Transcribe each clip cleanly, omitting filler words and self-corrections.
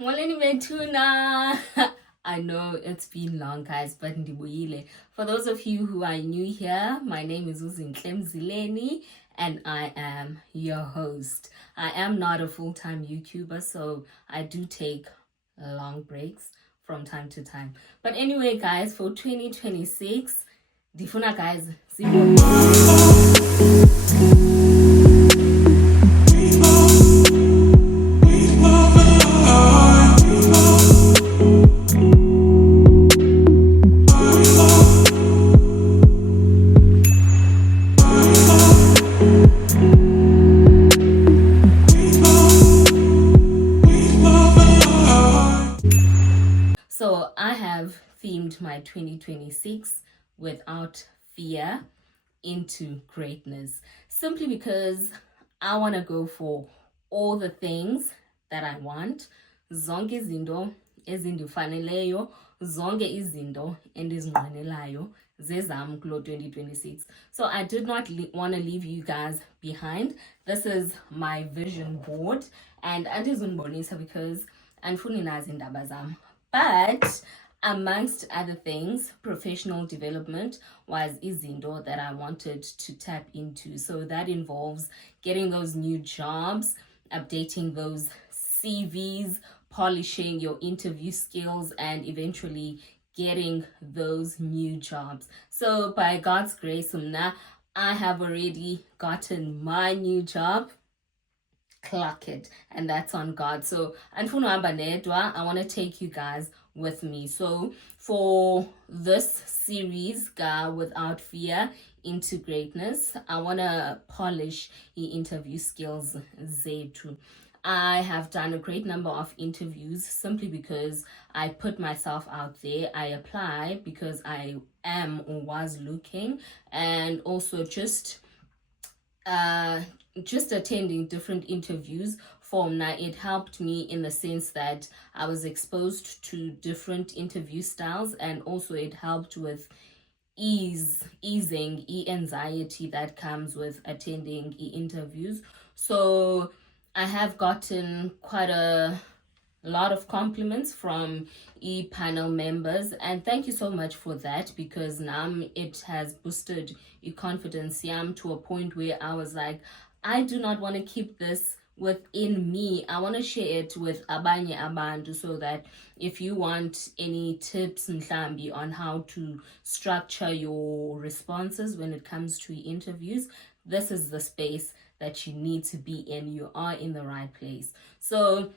Molweni betuna. I know it's been long, guys, but ndibuyile. For those of you who are new here, my name is Uzinhle Mzileni, and I am your host. I am not a full-time YouTuber, so I do take long breaks from time to time. But anyway, guys, for 2026, difuna guys, So I have themed my 2026 without fear into greatness, simply because I want to go for all the things that I want. Zonke izinto ezindifaneleyo, zonke izinto endizinqwenelayo zezam kulo 2026. So I did not want to leave you guys behind. This is my vision board, and andizunibonisa because andifuni nazi iindaba zam. But amongst other things, professional development was izinto that I wanted to tap into. So that involves getting those new jobs, updating those CVs, polishing your interview skills, and eventually getting those new jobs. So by God's grace, I have already gotten my new job. Clock it, and that's on God. So I want to take you guys with me. So for this series, Without Fear into Greatness, I want to polish the interview skills zethu. I have done a great number of interviews simply because I put myself out there. I apply because I am or was looking, and also just attending different interviews for now, it helped me in the sense that I was exposed to different interview styles, and also it helped with easing anxiety that comes with attending interviews. So I have gotten quite a lot of compliments from panel members, and thank you so much for that, because now it has boosted confidence to a point where I was like, I do not want to keep this within me. I want to share it with abanye abantu, so that if you want any tips mhlambi on how to structure your responses when it comes to interviews, this is the space that you need to be in. You are in the right place. So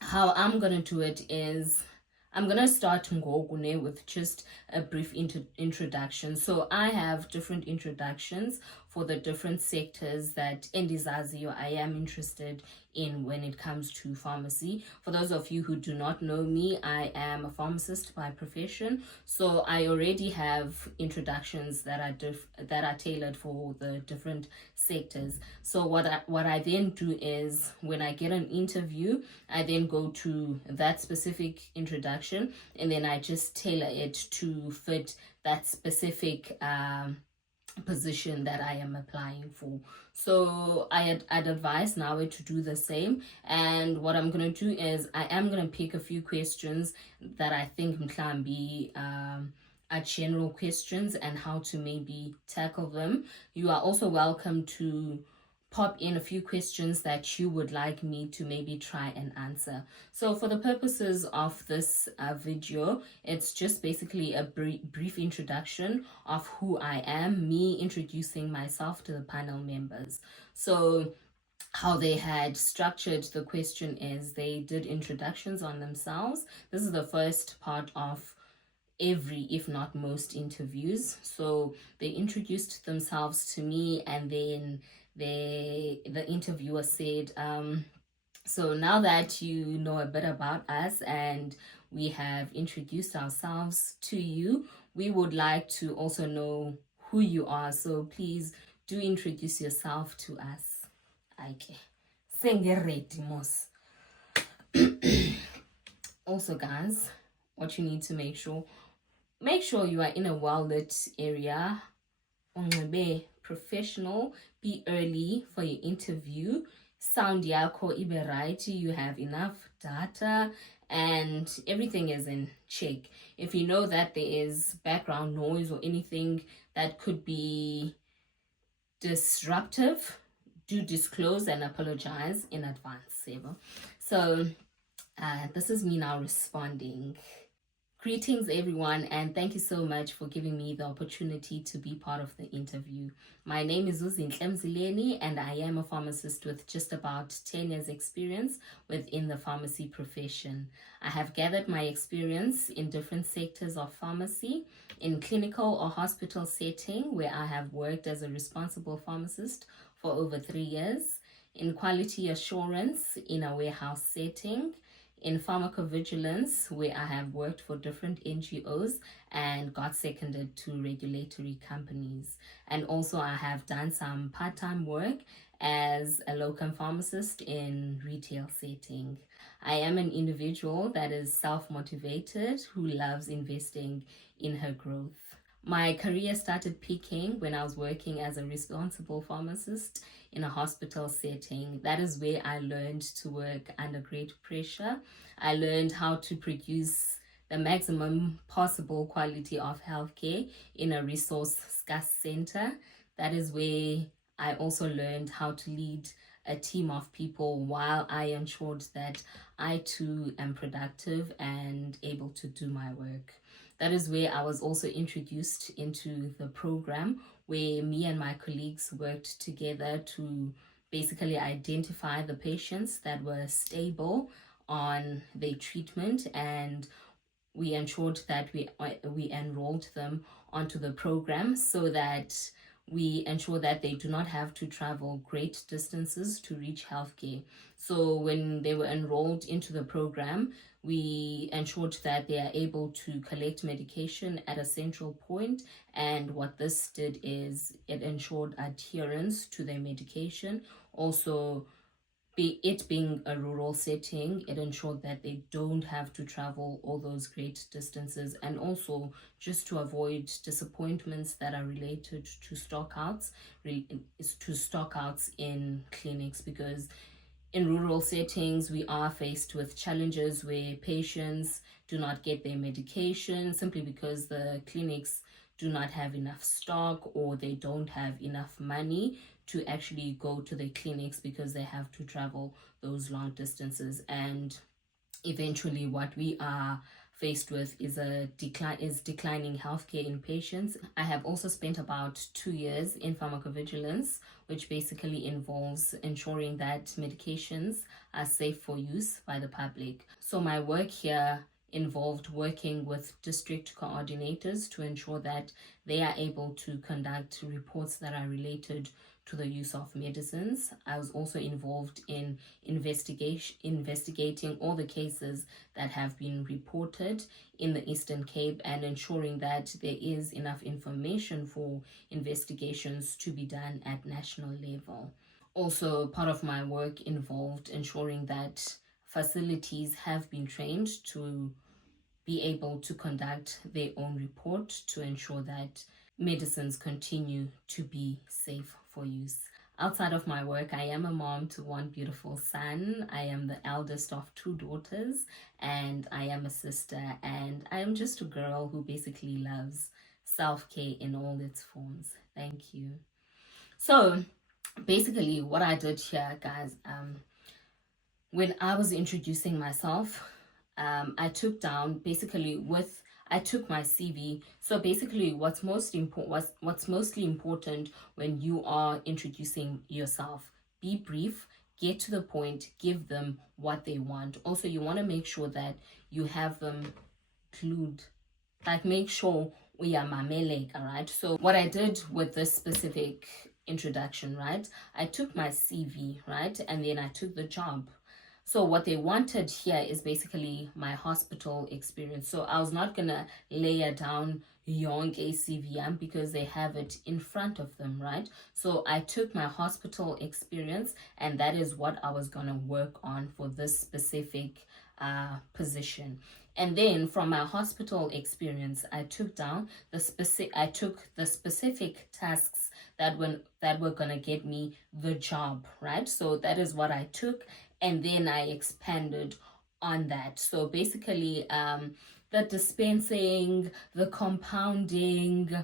how I'm gonna do it is I'm gonna start ngogune with just a brief introduction. So I have different introductions for the different sectors that endizaziyo I am interested in when it comes to pharmacy. For those of you who do not know me, I am a pharmacist by profession, so I already have introductions that are tailored for the different sectors. So what I then do is, when I get an interview, I then go to that specific introduction, and then I just tailor it to fit that specific position that I am applying for. So I'd advise now to do the same. And what I'm going to do is I am going to pick a few questions that I think can be are general questions, and how to maybe tackle them. You are also welcome to pop in a few questions that you would like me to maybe try and answer. So for the purposes of this video, it's just basically a brief introduction of who I am, me introducing myself to the panel members. So how they had structured the question is they did introductions on themselves. This is the first part of every, if not most, interviews. So they introduced themselves to me, and then the interviewer said, so now that you know a bit about us and we have introduced ourselves to you, we would like to also know who you are. So please do introduce yourself to us. Okay. Also, guys, what you need to make sure you are in a well-lit area. Be professional, be early for your interview, sound yakho ibe right, you have enough data, and everything is in check. If you know that there is background noise or anything that could be disruptive, do disclose and apologize in advance. So this is me now responding. Greetings, everyone, and thank you so much for giving me the opportunity to be part of the interview. My name is Uzinhle Mzileni, and I am a pharmacist with just about 10 years' experience within the pharmacy profession. I have gathered my experience in different sectors of pharmacy, in clinical or hospital setting, where I have worked as a responsible pharmacist for over 3 years, in quality assurance in a warehouse setting, in pharmacovigilance, where I have worked for different NGOs and got seconded to regulatory companies. And also, I have done some part time work as a locum pharmacist in retail setting. I am an individual that is self motivated who loves investing in her growth. My career started peaking when I was working as a responsible pharmacist in a hospital setting. That is where I learned to work under great pressure. I learned how to produce the maximum possible quality of healthcare in a resource scarce center. That is where I also learned how to lead a team of people while I ensured that I too am productive and able to do my work. That is where I was also introduced into the program where me and my colleagues worked together to basically identify the patients that were stable on their treatment, and we ensured that we enrolled them onto the program so that we ensure that they do not have to travel great distances to reach healthcare. So when they were enrolled into the program, we ensured that they are able to collect medication at a central point. And what this did is it ensured adherence to their medication. Also, it being a rural setting, it ensured that they don't have to travel all those great distances, and also just to avoid disappointments that are related to stockouts in clinics, because in rural settings we are faced with challenges where patients do not get their medication simply because the clinics do not have enough stock, or they don't have enough money to actually go to the clinics because they have to travel those long distances. And eventually what we are faced with is declining healthcare in patients. I have also spent about 2 years in pharmacovigilance, which basically involves ensuring that medications are safe for use by the public. So my work here involved working with district coordinators to ensure that they are able to conduct reports that are related to the use of medicines. I was also involved in investigating all the cases that have been reported in the Eastern Cape and ensuring that there is enough information for investigations to be done at national level. Also, part of my work involved ensuring that facilities have been trained to be able to conduct their own report to ensure that medicines continue to be safe for use. Outside of my work, I am a mom to one beautiful son. I am the eldest of 2 daughters, and I am a sister, and I am just a girl who basically loves self-care in all its forms. Thank you. So basically what I did here, guys, when I was introducing myself, I took down I took my CV. So basically, what's mostly important when you are introducing yourself: be brief, get to the point, give them what they want. Also, you want to make sure that you have them clued, like make sure we are mamelek, all right? So what I did with this specific introduction, right? I took my CV, right? And then I took the job. So what they wanted here is basically my hospital experience. So I was not gonna layer down young ACVM because they have it in front of them, right? So I took my hospital experience, and that is what I was gonna work on for this specific position. And then from my hospital experience, I took the specific tasks that were gonna get me the job, right? So that is what I took, and then I expanded on that. So basically, the dispensing, the compounding,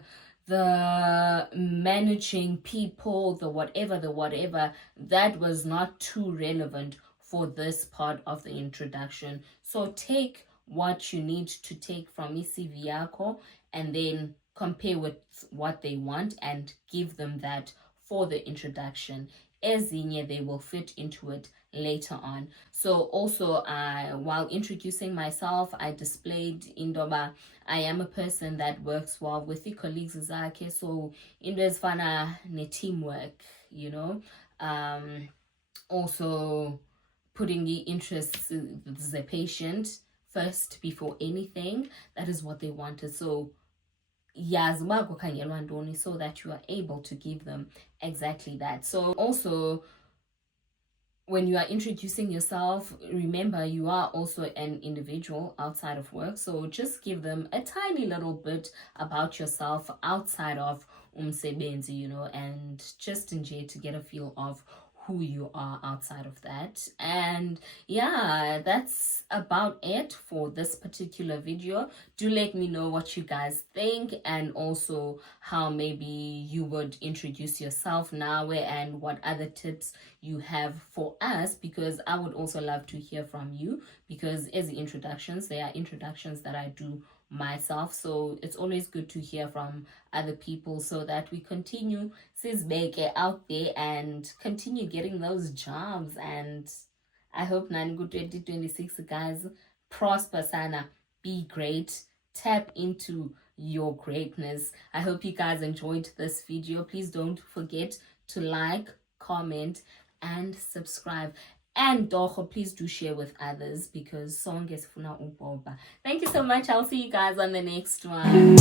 the managing people, the whatever, that was not too relevant for this part of the introduction. So take what you need to take from CV yako and then compare with what they want and give them that for the introduction. Ezinye, they will fit into it later on. So also, while introducing myself, I displayed indoba I am a person that works well with the colleagues zakhe, so into ezifana ne-teamwork, you know. Also putting the interests of the patient first before anything. That is what they wanted. So yazi uba kukhangelwa ntoni, so that you are able to give them exactly that. So also, when you are introducing yourself, remember you are also an individual outside of work. So just give them a tiny little bit about yourself outside of umsebenzi, you know, and just enjoy to get a feel of who you are outside of that. And yeah, that's about it for this particular video. Do let me know what you guys think, and also how maybe you would introduce yourself now, and what other tips you have for us, because I would also love to hear from you, because as the introductions, they are introductions that I do myself, so it's always good to hear from other people so that we continue sizbeke out there and continue getting those jobs. And I hope Nangu 2026 guys prosper sana, be great, tap into your greatness. I hope you guys enjoyed this video. Please don't forget to like, comment, and subscribe. And Doho, please do share with others, because song is funa uboba. Thank you so much. I'll see you guys on the next one.